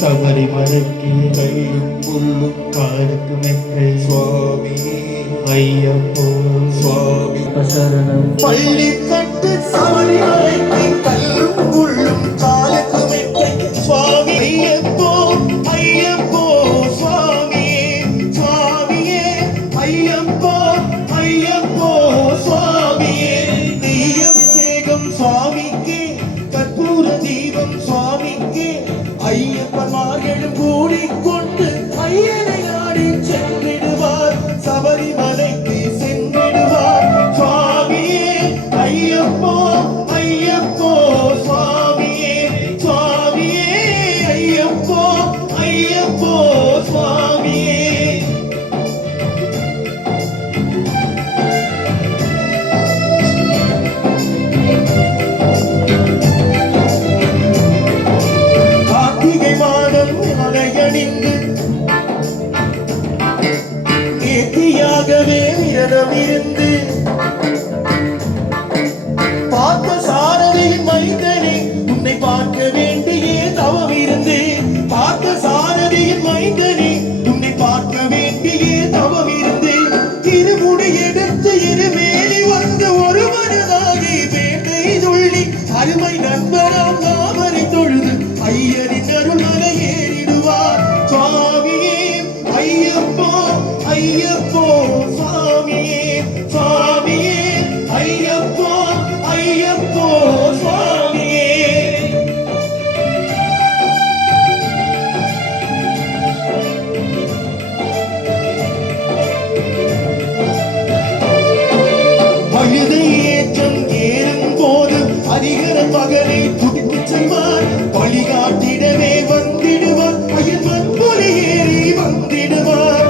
சபரிமலைக்கு கல்லும் புல்லும் காலுக்கு மெத்தை சுவாமியே ஐயப்போ சுவாமி சரணம். பள்ளி கட்டு சபரிமலைக்கு கல்லும் புல்லும் காலுக்கு மெத்தை சுவாமி ஐயப்போ ஐயப்போ சுவாமியே சுவாமியே ஐயப்போ ஐயப்போ சுவாமியே. தீயம் சேகம் சுவாமிக்கு கற்பூர தீபம் சுவாமிக்கு ஐயப்பன்மார்களும் கூடிக்கொண்டு ஐயனை நாடி சென்றிடுவார் சபரிமலைக்கு சென்றிடுவார் சுவாமியே ஐயப்போ ஐயப்போ சுவாமியே சுவாமியே ஐயப்போ ஐயப்போ சுவாமியே. நேர்த்தியாகவே விரதம் இருந்து பார்த்த சாரதியின் மைந்தனே உன்னை பார்க்க வேண்டியே தவம் இருந்து பார்த்த சாரதியின் மைந்தனே உன்னை பார்க்க வேண்டியே தவம் இருந்து இருமுடி எடுத்து இருமேலி வந்து ஒரு மனதாகி வேண்டை துள்ளி அருமை நண்பராம் நாமரை தொழுது ஐயரின் அருள்மலை ஏறிடுவார் சுவாமியே ஐயப்போ ஐயப்போ சுவாமியே சுவாமியே ஐயப்போ ஐயப்போ சுவாமியே. அழுதை ஏற்றம் ஏறும் போது அதிகரன் மகனை துடித்துச் செல்வார் வழிகாட்டிடவே வந்திடுவார் அயன் மண்பொலி ஏறி வந்திடுவார்.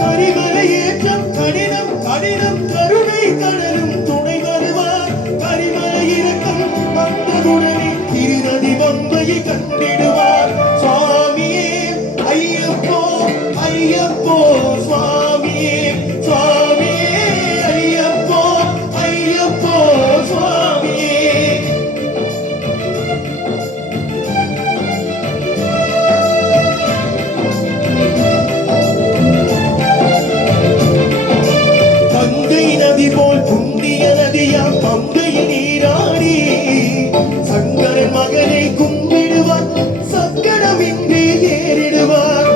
கரிமலை ஏற்றம் கடினம் கடினம் கருணை கடலும் துணை வருவார் கரிமலை இறக்கம் வந்ததுடனே திருநதி வம்பையை கண்டிடுவார் சுவாமியே ஐயப்போ ஐயப்போ சுவாமியே சுவாமியே ஐயப்போ ஐயப்போ சுவாமியே. கங்கை நதி போல் புண்ணிய நதியாம் பம்பையில் நீராடி சங்கரன் மகனை கும்பிடுவார் சங்கடமின்றி ஏறிடுவார்.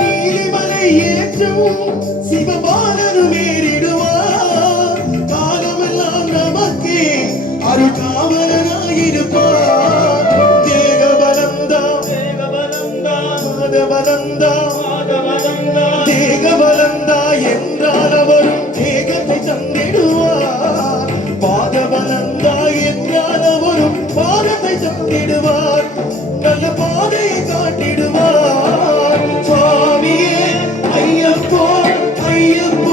நீலிமலை ஏற்றவும் சிவபாலனும் ஏறிடுவார் காலமெல்லாம் நமக்கே அருள்காவலனாயிருப்பார். தேகபலந்தா தேகபலந்தா தேகபலந்தா தேகபலந்தா என்றால் அவரும் தேகத்தை தந்திடுவார் பாதபலந்தா என்றால் அவரும் பாதத்தை தந்திடுவார் நல்ல பாதையை காட்டிடுவார் சுவாமியே ஐயப்போ ஐயப்போ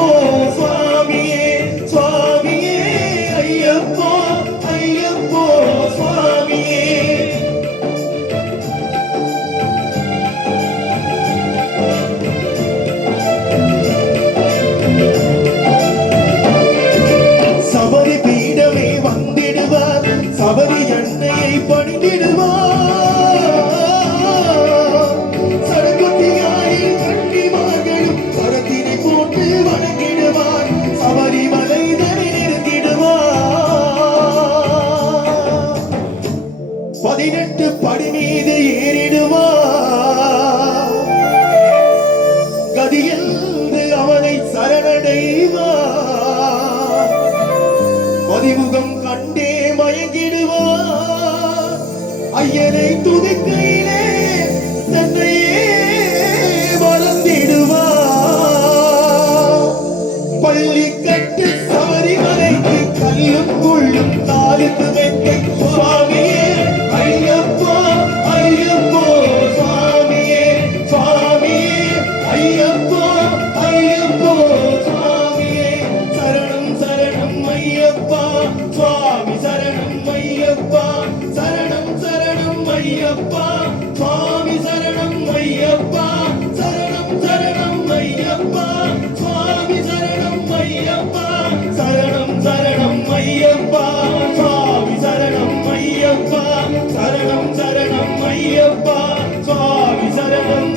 சரணம் சரணம் ஐயப்பா சுவாமி சரணம்